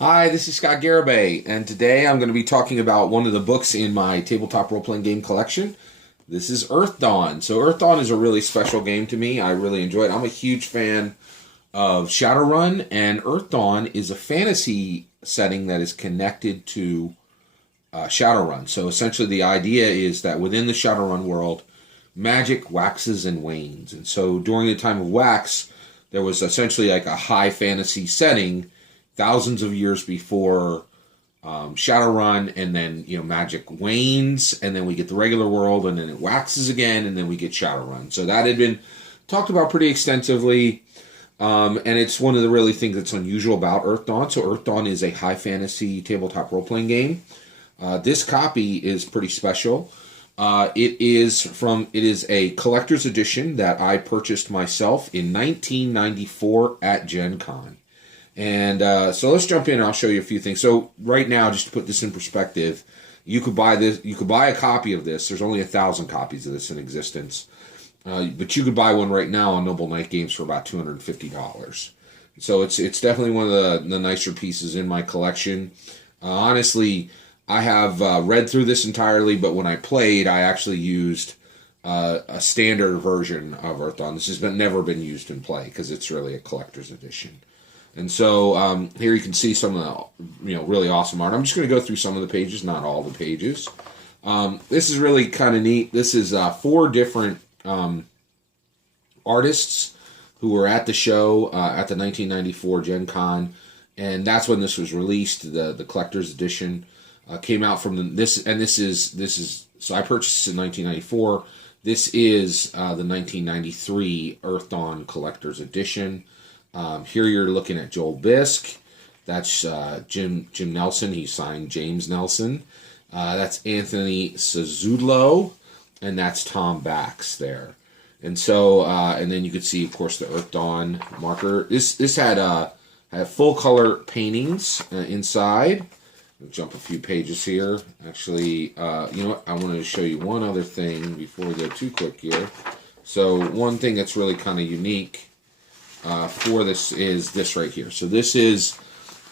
Hi, this is Scott Garibay, and today I'm going to be talking about one of the books in my tabletop role-playing game collection. This is Earthdawn. So Earthdawn is a really special game to me. I really enjoy it. I'm a huge fan of Shadowrun, and Earthdawn is a fantasy setting that is connected to Shadowrun. So essentially the idea is that within the Shadowrun world, magic waxes and wanes. And so during the time of wax, there was essentially like a high fantasy setting thousands of years before Shadowrun, and then magic wanes, and then we get the regular world, and then it waxes again, and then we get Shadowrun. So that had been talked about pretty extensively, and it's one of the really things that's unusual about Earthdawn. So Earthdawn is a high fantasy tabletop role playing game. This copy is pretty special. It is a collector's edition that I purchased myself in 1994 at Gen Con. And so let's jump in and I'll show you a few things. So right now, just to put this in perspective, you could buy this. You could buy a copy of this. There's only 1,000 copies of this in existence. But you could buy one right now on Noble Knight Games for about $250. So it's definitely one of the nicer pieces in my collection. Honestly, I have read through this entirely, but when I played, I actually used a standard version of Earthdawn. This has never been used in play because it's really a collector's edition. And so here you can see some of the really awesome art. I'm just going to go through some of the pages, not all the pages. This is really kind of neat. This is 4 different artists who were at the show at the 1994 Gen Con, and that's when this was released. The collector's edition came out from this is so I purchased it in 1994. This is the 1993 Earthdawn collector's edition. Here you're looking at Joel Bisk. That's Jim Nelson. He signed James Nelson. That's Anthony Sazudlo, and that's Tom Bax there. And so, and then you could see, of course, the Earthdawn marker. This had full color paintings inside. I'll jump a few pages here. Actually, you know what? I wanted to show you one other thing before we go too quick here. So one thing that's really kind of unique for this is this right here. So this is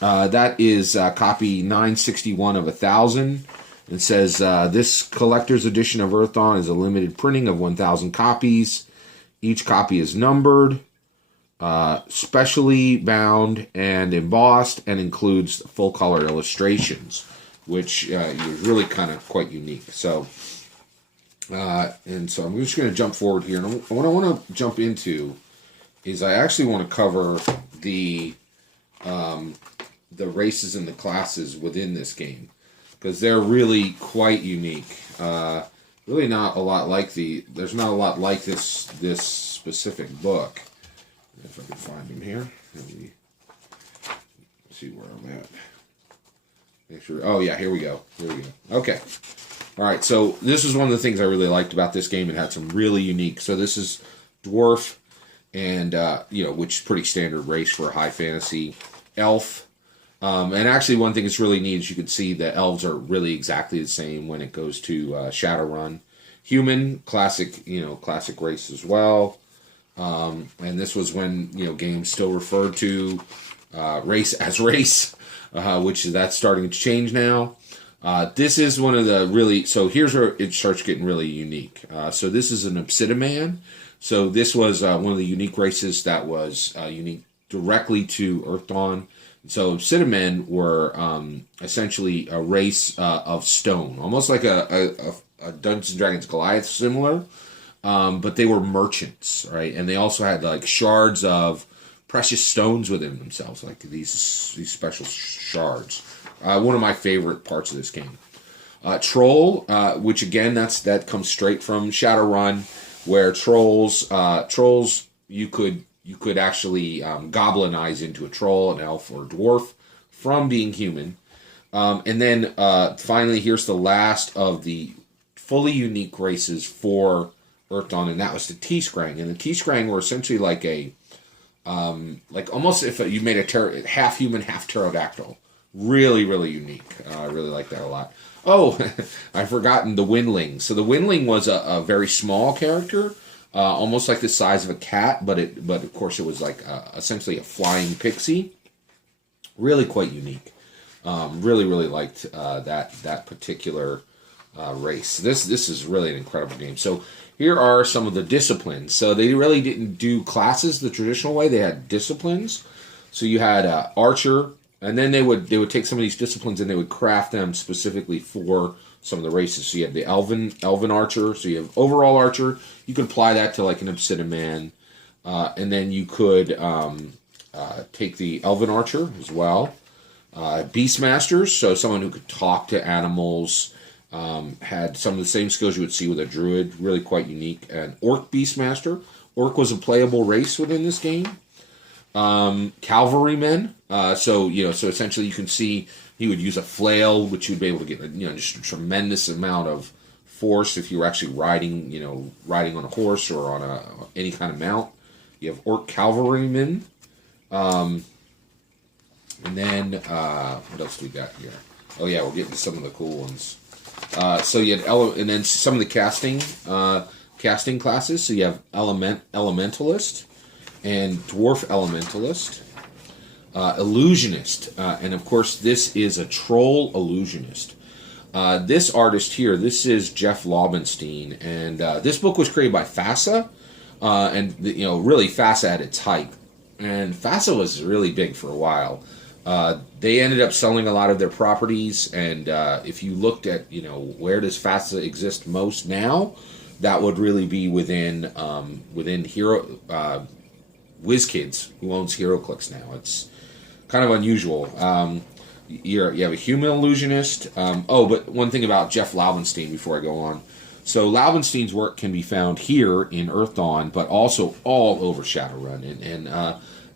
that is copy 961 of 1,000. It says this collector's edition of Earthdawn is a limited printing of 1,000 copies. Each copy is numbered, specially bound and embossed, and includes full color illustrations, which is really kind of quite unique. So and so I'm just going to jump forward here, and what I want to jump into is I actually want to cover the races and the classes within this game, because they're really quite unique. Really not a lot like there's not a lot like this specific book. If I can find him here. Let me see where I'm at. Make sure. Oh yeah, here we go. Okay. All right. So this is one of the things I really liked about this game. It had some really unique. So this is dwarf, and which is pretty standard race for a high fantasy. Elf, and actually one thing that's really neat is you can see the elves are really exactly the same when it goes to Shadowrun. Human, classic race as well. And this was when games still referred to race as race, which that's starting to change now. This is one of the really, so here's where it starts getting really unique. So this is an Obsidian. So this was one of the unique races that was unique directly to Earthdawn. So Obsidian were essentially a race of stone, almost like a Dungeons and Dragons Goliath similar, but they were merchants, right? And they also had like shards of precious stones within themselves, like these special shards. One of my favorite parts of this game. Troll, which again that comes straight from Shadowrun, where trolls you could actually goblinize into a troll, an elf, or a dwarf from being human. And then finally, here's the last of the fully unique races for Earthdawn, and that was the T-Scrang. And the T-Scrang were essentially like like almost if you made a half human, half pterodactyl. Really, really unique. I really like that a lot. Oh, I've forgotten the Windling. So the Windling was a very small character, almost like the size of a cat, but of course it was like essentially a flying pixie. Really quite unique. Really, really liked that particular race. This is really an incredible game. So here are some of the disciplines. So they really didn't do classes the traditional way. They had disciplines. So you had archer, and then they would take some of these disciplines and they would craft them specifically for some of the races. So you have the elven archer. So you have overall archer. You could apply that to like an obsidian man, and then you could take the elven archer as well. Beastmasters, so someone who could talk to animals, had some of the same skills you would see with a druid, really quite unique. And orc beastmaster. Orc was a playable race within this game. Cavalrymen, so essentially you can see he would use a flail, which you'd be able to get, just a tremendous amount of force if you were actually riding on a horse or on any kind of mount. You have orc cavalrymen. And then, what else do we got here? Oh yeah, we're getting to some of the cool ones. So you had and then some of the casting classes. So you have elementalist and dwarf elementalist, illusionist, and of course this is a troll illusionist. This artist here, this is Jeff Laubenstein, and this book was created by FASA, and really FASA at its height, and FASA was really big for a while. They ended up selling a lot of their properties, and if you looked at where does FASA exist most now, that would really be within Hero WizKids, who owns HeroClix now. It's kind of unusual. You have a human illusionist. But one thing about Jeff Laubenstein before I go on. So Laubenstein's work can be found here in Earthdawn, but also all over Shadowrun,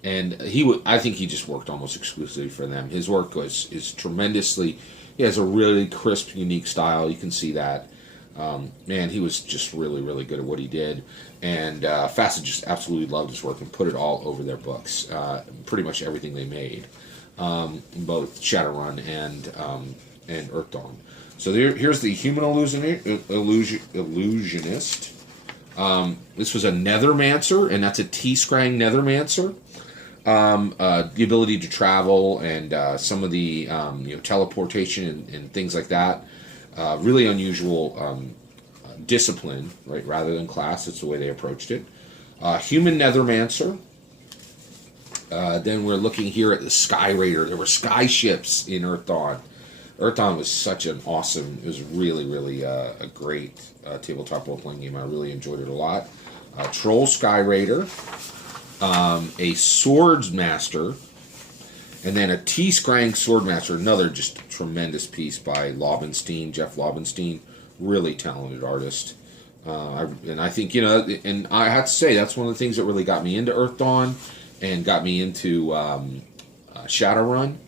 and I think he just worked almost exclusively for them. His work is tremendously. He has a really crisp, unique style. You can see that. Man, he was just really, really good at what he did, and FASA just absolutely loved his work and put it all over their books. Pretty much everything they made, in both Shadowrun and Earthdawn. So here's the human illusionist. This was a Nethermancer, and that's a T-Scrang Nethermancer. The ability to travel and some of the teleportation and things like that. Really unusual discipline, right? Rather than class, it's the way they approached it. Human Nethermancer. Then we're looking here at the Sky Raider. There were sky ships in Earthdawn. Earthdawn was such an awesome. It was really, really a great tabletop role-playing game. I really enjoyed it a lot. Troll Sky Raider. A Swordsmaster. And then a T-Scrang Swordmaster, another just tremendous piece by Jeff Laubenstein, really talented artist. And I think, and I have to say, that's one of the things that really got me into Earthdawn and got me into Shadowrun.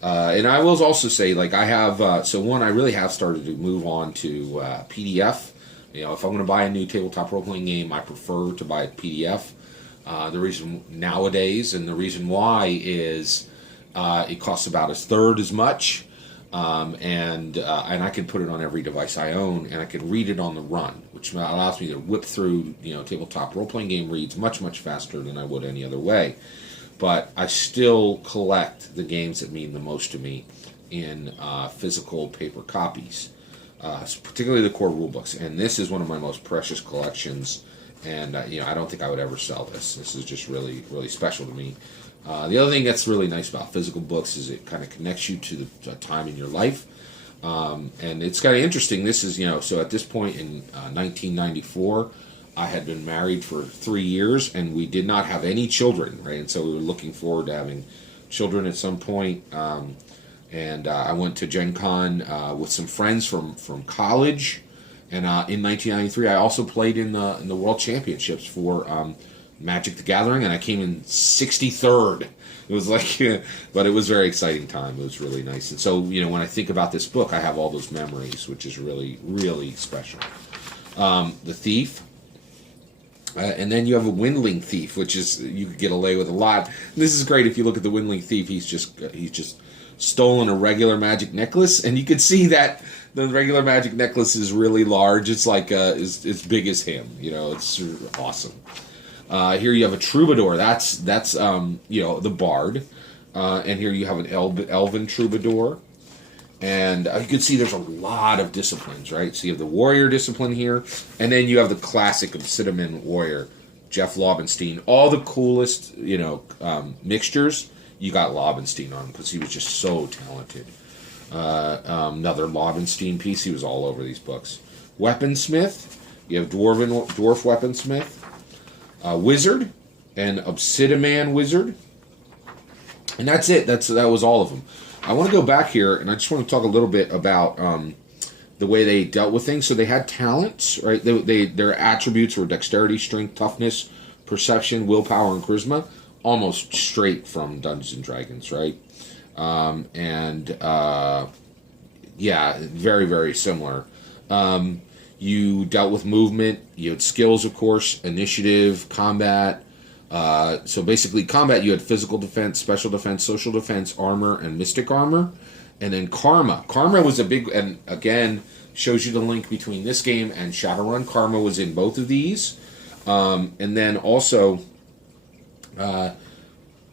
And I will also say, like, I have, I really have started to move on to PDF. If I'm going to buy a new tabletop role-playing game, I prefer to buy a PDF. The reason nowadays, and the reason why is... it costs about a third as much, and I can put it on every device I own, and I can read it on the run, which allows me to whip through tabletop role-playing game reads much faster than I would any other way. But I still collect the games that mean the most to me in physical paper copies, particularly the core rulebooks. And this is one of my most precious collections, and I don't think I would ever sell this. This is just really, really special to me. The other thing that's really nice about physical books is it kind of connects you to the time in your life. And it's kind of interesting. This is, so at this point in 1994, I had been married for 3 years, and we did not have any children, right? And so we were looking forward to having children at some point. And I went to Gen Con with some friends from college. And in 1993, I also played in the World Championships for Magic the Gathering, and I came in 63rd. It was like, but it was a very exciting time. It was really nice. And so, when I think about this book, I have all those memories, which is really, really special. The Thief. And then you have a Windling Thief, which is, you could get away with a lot. And this is great if you look at the Windling Thief. He's just stolen a regular magic necklace, and you can see that the regular magic necklace is really large. It's like as big as him. It's awesome. Here you have a Troubadour. That's the Bard. And here you have an elven troubadour. And you can see there's a lot of disciplines, right? So you have the warrior discipline here, and then you have the classic Obsidian warrior, Jeff Laubenstein. All the coolest, mixtures, you got Laubenstein on because he was just so talented. Another Laubenstein piece, he was all over these books. Weaponsmith, you have dwarf weaponsmith, wizard, and Obsidian wizard, and that's it. That was all of them. I want to go back here, and I just want to talk a little bit about the way they dealt with things. So they had talents, right? Their attributes were dexterity, strength, toughness, perception, willpower, and charisma, almost straight from Dungeons and Dragons, right? Yeah, very, very similar. You dealt with movement. You had skills, of course, initiative, combat. So basically, combat, you had physical defense, special defense, social defense, armor, and mystic armor. And then karma. Karma was a big, and again, shows you the link between this game and Shadowrun. Karma was in both of these. And then also,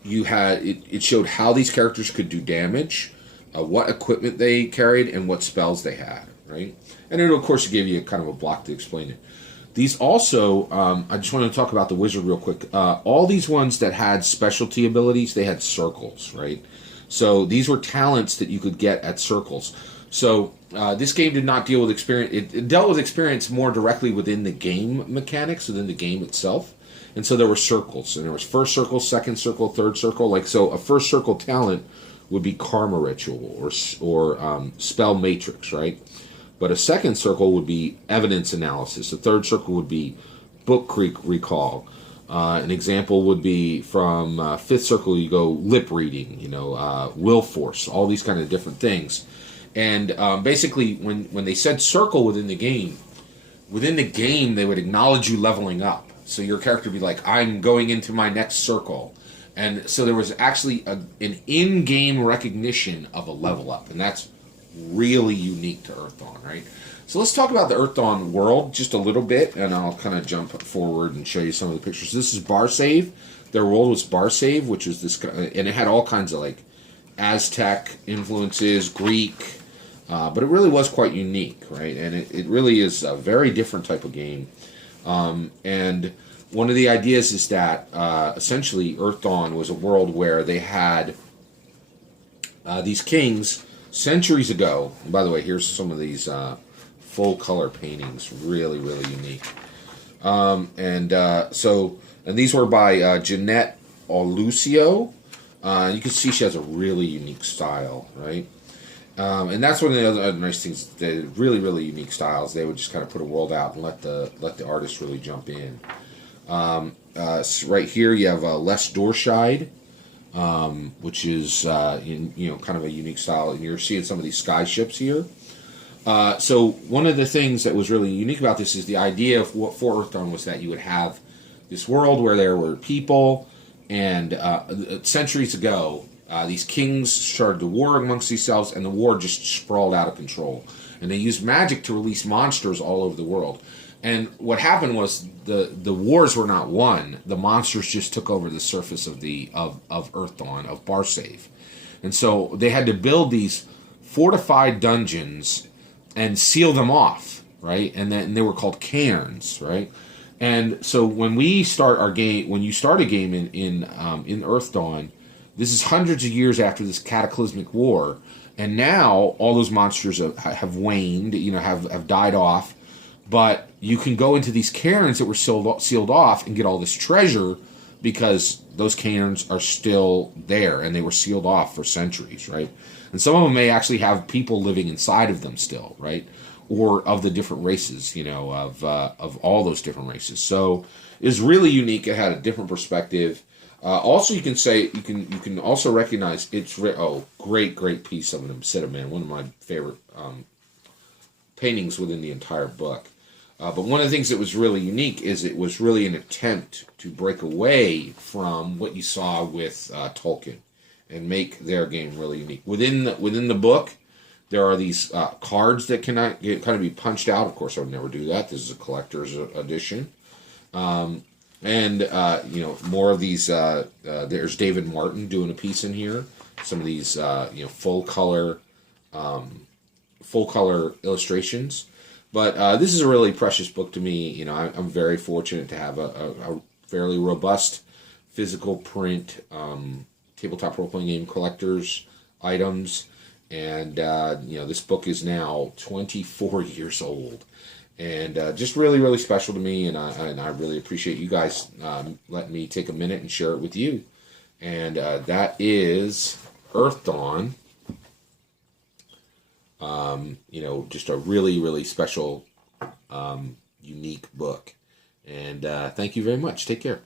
you had, it showed how these characters could do damage, what equipment they carried, and what spells they had, right? And it, of course, gave you kind of a block to explain it. These also, I just want to talk about the wizard real quick. All these ones that had specialty abilities, they had circles, right? So these were talents that you could get at circles. So this game did not deal with experience. It dealt with experience more directly within the game mechanics, within the game itself. And so there were circles. And there was first circle, second circle, third circle. Like, so a first circle talent would be Karma Ritual or Spell Matrix, right? But a second circle would be evidence analysis. A third circle would be book recall. An example would be from fifth circle, you go lip reading, will force, all these kind of different things. And basically, when they said circle within the game, they would acknowledge you leveling up. So your character would be like, I'm going into my next circle. And so there was actually an in-game recognition of a level up. And that's really unique to Earthdawn, right? So let's talk about the Earthdawn world just a little bit, and I'll kind of jump forward and show you some of the pictures. This is Barsave. Their world was Barsave, which was this, and it had all kinds of like Aztec influences, Greek, but it really was quite unique, right? And it really is a very different type of game. And one of the ideas is that essentially Earthdawn was a world where they had these kings centuries ago. And by the way, here's some of these full color paintings, really, really unique. And these were by Jeanette Olucio. You can see she has a really unique style, right? And that's one of the other nice things. They really, really unique styles. They would just kind of put a world out and let the artist really jump in. So right here you have Les Dorscheid, which is kind of a unique style, and you're seeing some of these sky ships here. So one of the things that was really unique about this is the idea for Earthdawn was that you would have this world where there were people, and centuries ago, these kings started to war amongst themselves, and the war just sprawled out of control. And they used magic to release monsters all over the world. And what happened was the wars were not won. The monsters just took over the surface of Earthdawn, of Barsave. And so they had to build these fortified dungeons and seal them off, right? And then they were called cairns, right? And so when we start our game, when you start a game in Earthdawn, this is hundreds of years after this cataclysmic war, and now all those monsters have waned, have died off. But you can go into these cairns that were sealed off and get all this treasure because those cairns are still there and they were sealed off for centuries, right? And some of them may actually have people living inside of them still, right? Or of the different races, of all those different races. So it's really unique. It had a different perspective. Also, you can also recognize great piece of an Obsidian, one of my favorite paintings within the entire book. But one of the things that was really unique is it was really an attempt to break away from what you saw with Tolkien and make their game really unique. Within the book, there are these cards that kind of be punched out. Of course, I would never do that. This is a collector's edition. And you know, more of these. There's David Martin doing a piece in here. Some of these you know, full color illustrations. But this is a really precious book to me. You know, I'm very fortunate to have a fairly robust physical print tabletop role playing game collector's items, and you know, this book is now 24 years old, and just really special to me. And I really appreciate you guys letting me take a minute and share it with you. And that is Earthdawn. You know, just a really special, unique book. And thank you very much. Take care.